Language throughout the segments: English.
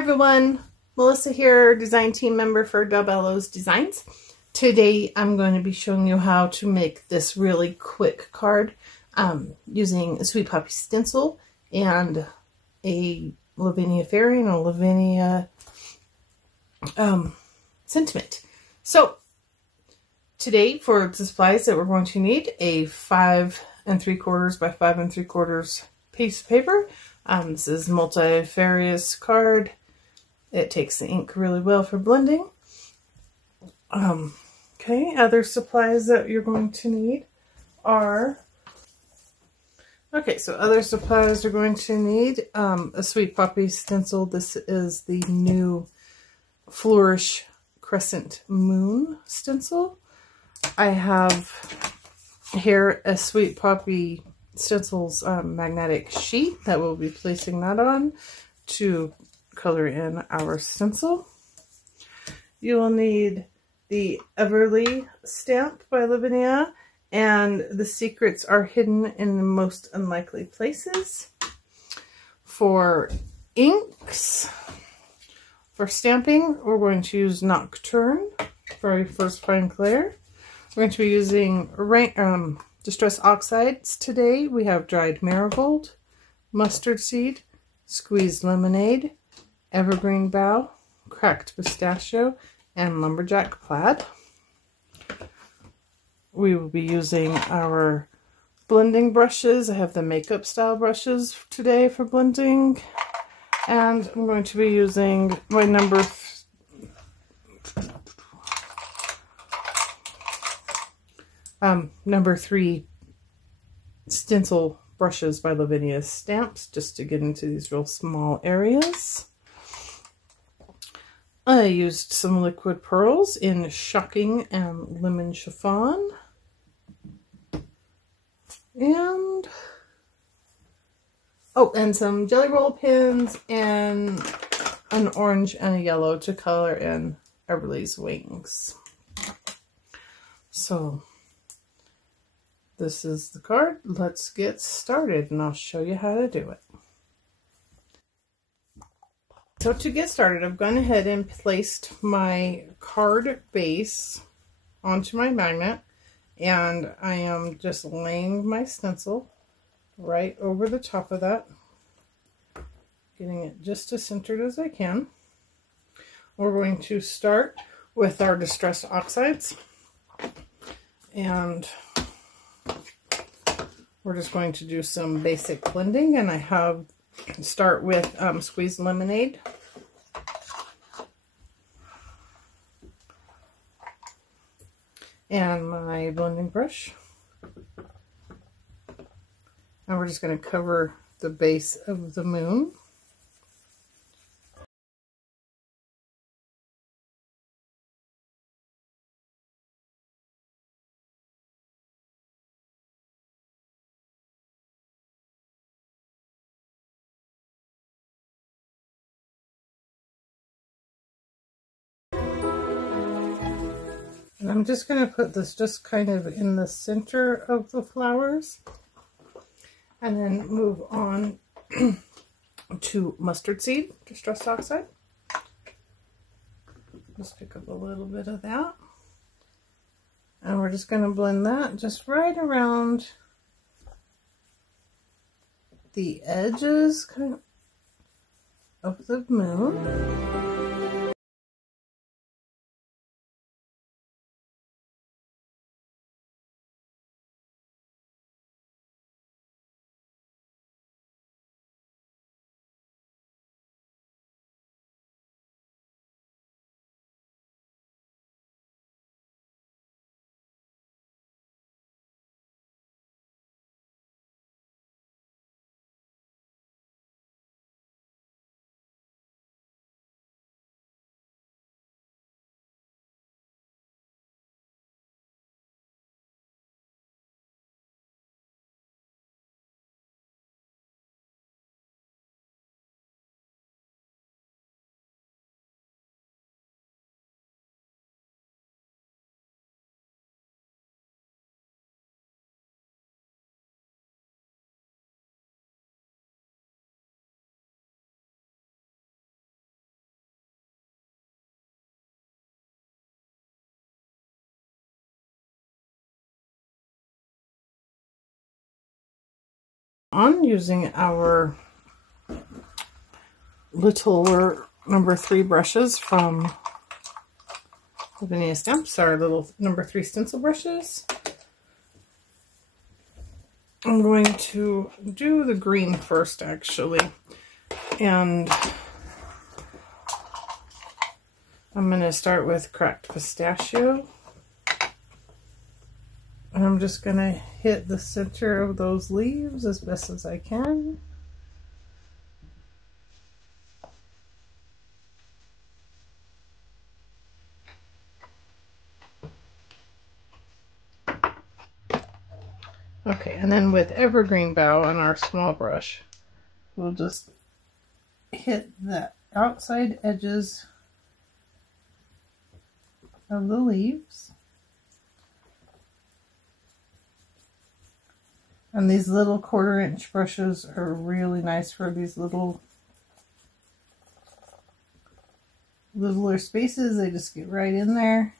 everyone, Melissa here, design team member for Bello's Designs. Today I'm going to be showing you how to make this really quick card using a Sweet Poppy stencil and a Lavinia fairy and a Lavinia sentiment. So today for the supplies that we're going to need, a 5 3/4 by 5 3/4 piece of paper. This is Multifarious card. It takes the ink really well for blending. Okay, other supplies that you're going to need are, other supplies you're going to need a Sweet Poppy stencil. This is the new Flourish Crescent Moon stencil. I have here a Sweet Poppy stencils magnetic sheet that we'll be placing that on to color in our stencil. You will need the Everlee stamp by Lavinia, and the secrets are hidden in the most unlikely places. For inks, for stamping, we're going to use Nocturne for VersaFine Clair. We're going to be using Distress Oxides today. We have dried Marigold, mustard seed, squeezed lemonade, Evergreen Bough, cracked Pistachio, and Lumberjack Plaid. We will be using our blending brushes. I have the makeup style brushes today for blending. And I'm going to be using my number 3 stencil brushes by Lavinia stamps, just to get into these real small areas. I used some liquid pearls in Shocking and Lemon Chiffon. And some jelly roll pins and an orange and a yellow to color in Everlee's wings. So this is the card. Let's get started and I'll show you how to do it. So to get started, I've gone ahead and placed my card base onto my magnet, and I am just laying my stencil right over the top of that, getting it just as centered as I can. We're going to start with our Distressed Oxides, and we're just going to do some basic blending, and I have start with squeezed lemonade. And my blending brush. And we're just going to cover the base of the moon. And I'm just going to put this just kind of in the center of the flowers, and then move on to mustard seed, Distressed Oxide. Just pick up a little bit of that. And we're just going to blend that just right around the edges kind of the moon. On using our littler number 3 brushes from Lavinia Stamps, our little number 3 stencil brushes. I'm going to do the green first, actually, and I'm going to start with cracked pistachio, and I'm just going to hit the center of those leaves as best as I can. Okay, and then with Evergreen Bough on our small brush, we'll just hit the outside edges of the leaves. And these little 1/4 inch brushes are really nice for these littler spaces. They just get right in there.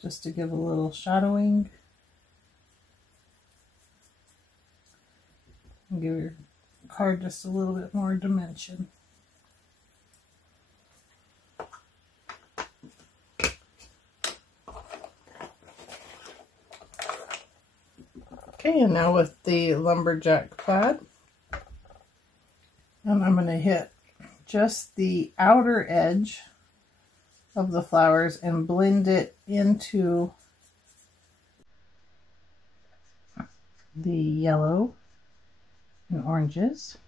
Just to give a little shadowing. And give your card just a little bit more dimension. Okay, and now with the Lumberjack Plaid, and I'm going to hit just the outer edge of the flowers and blend it into the yellow and oranges.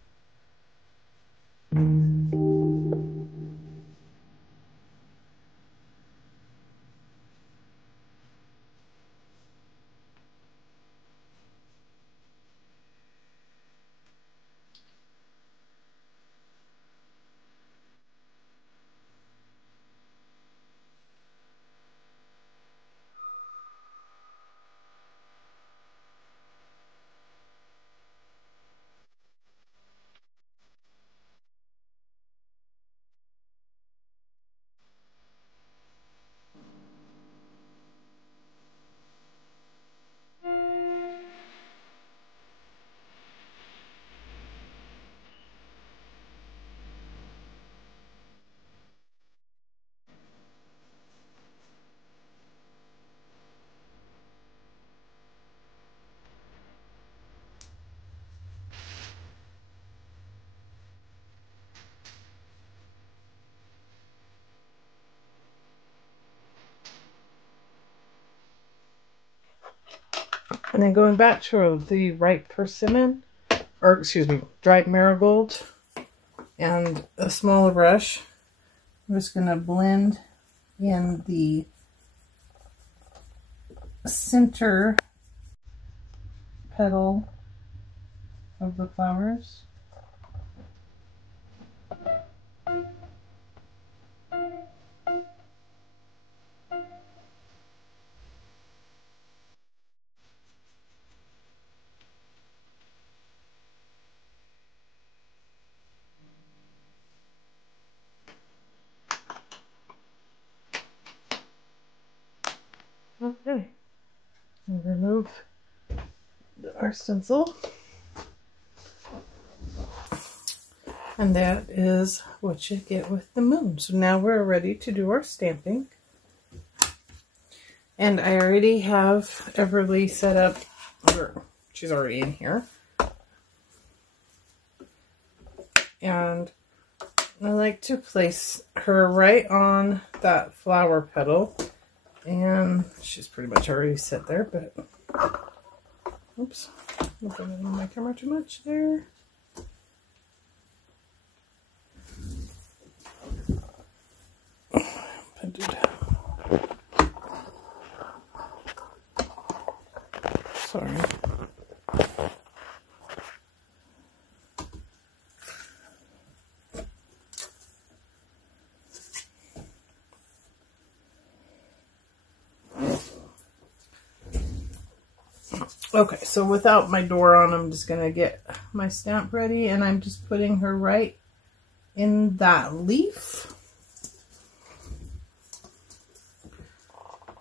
And then going back to the ripe persimmon, or excuse me, dried marigold, and a smaller brush, I'm just going to blend in the center petal of the flowers. Okay, and remove our stencil, and that is what you get with the moon. So now we're ready to do our stamping, and I already have Everlee set up, or she's already in here, and I like to place her right on that flower petal. And she's pretty much already set there, but oops, I'm putting it on my camera too much there. Sorry. Okay, so without my door on, I'm just going to get my stamp ready, and I'm just putting her right in that leaf.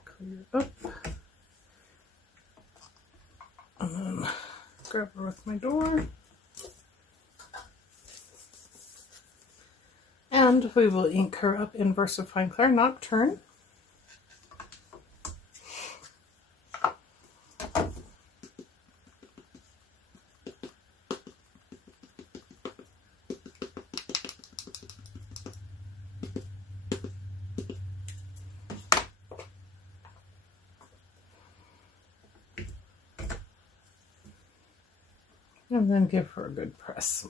Clear up. And then grab her with my door. And we will ink her up in VersaFine Clair Nocturne. And then give her a good press.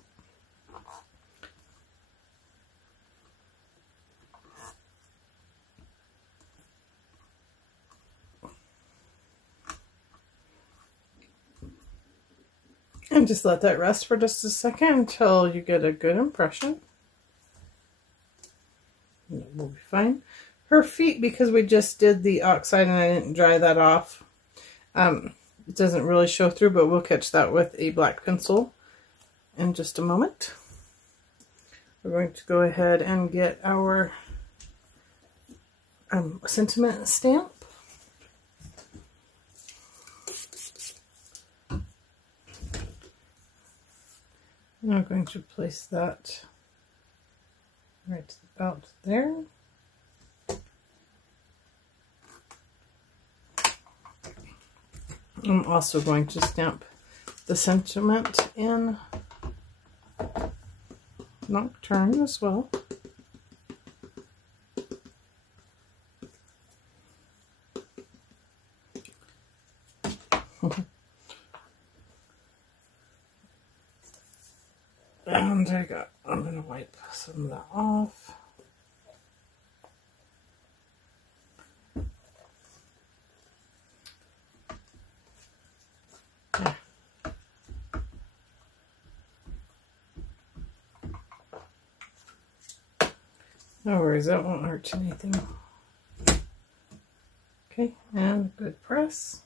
And just let that rest for just a second until you get a good impression. And it will be fine. Her feet, because we just did the Oxide and I didn't dry that off, it doesn't really show through, but we'll catch that with a black pencil in just a moment. We're going to go ahead and get our sentiment stamp. And I'm going to place that right about there. I'm also going to stamp the sentiment in Nocturne as well. And I'm going to wipe some of that off. No worries, that won't hurt anything. Okay, and good press.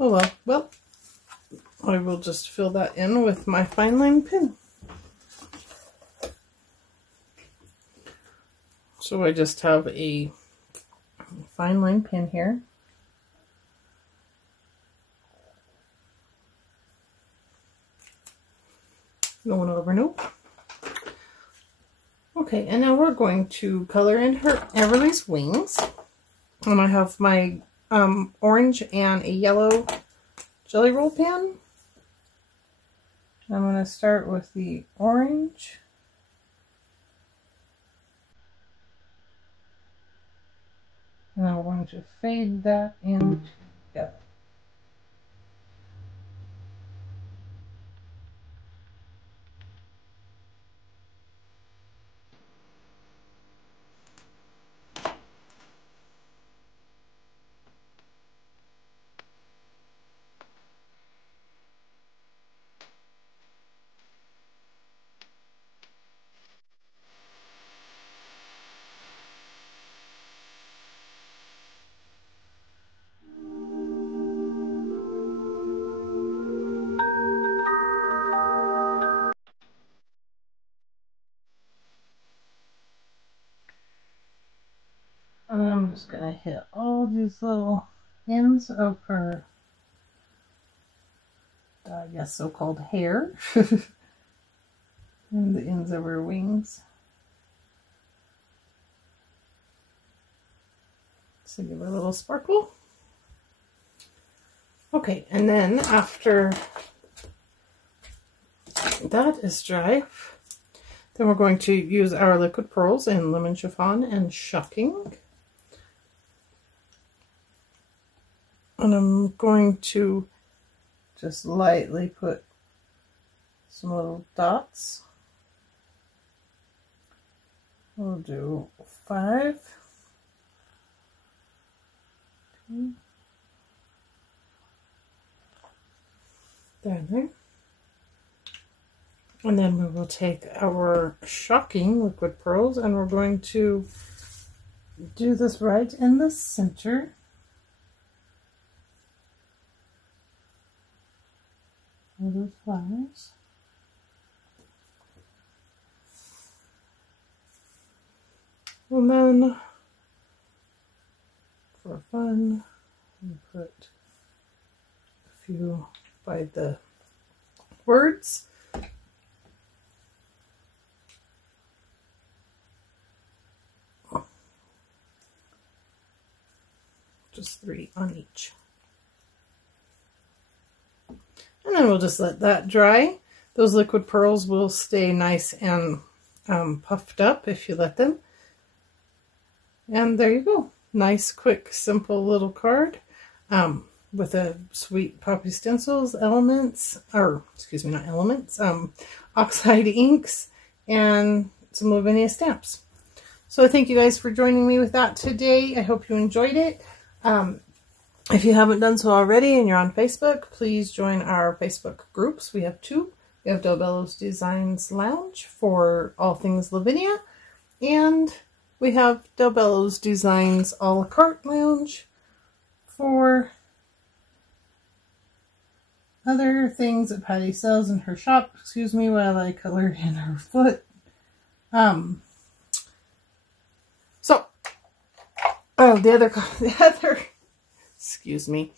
Oh well, I will just fill that in with my fine line pen. So I just have a fine line pen here. Going over, nope. Okay, and now we're going to color in her Everlee's wings. And I have my orange and a yellow jelly roll pen. I'm going to start with the orange. And I'm going to fade that in together. And I'm just going to hit all these little ends of her, I guess, so-called hair. And the ends of her wings. So give her a little sparkle. Okay, and then after that is dry, then we're going to use our liquid pearls in Lemon Chiffon and Shocking. And I'm going to just lightly put some little dots. We'll do 5. Okay. There. And then we will take our Shocking liquid pearls and we're going to do this right in the center. all those flowers. And then, for fun, we put a few by the words. Just 3 on each. And then we'll just let that dry. Those liquid pearls will stay nice and puffed up if you let them. And there you go. Nice, quick, simple little card with a sweet poppy stencils, elements, or excuse me, not elements, Oxide inks, and some Lavinia stamps. So I thank you guys for joining me with that today. I hope you enjoyed it. If you haven't done so already and you're on Facebook, please join our Facebook groups. We have 2. We have Bello's Designs Lounge for all things Lavinia, and we have Bello's Designs a la carte lounge for other things that Patty sells in her shop. Excuse me while I color in her foot. Excuse me.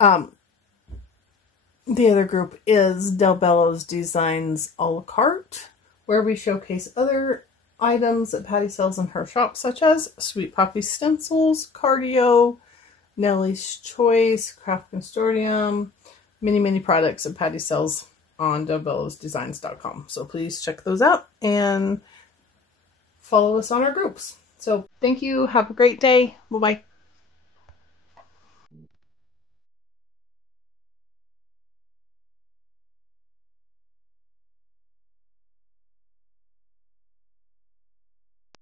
The other group is Bello's Designs a la carte, where we showcase other items that Patty sells in her shop, such as Sweet Poppy Stencils, Cardio, Nellie's Choice, Craft Consortium, many products that Patty sells on DelBellosDesigns.com. So please check those out and follow us on our groups. So thank you. Have a great day. Bye-bye.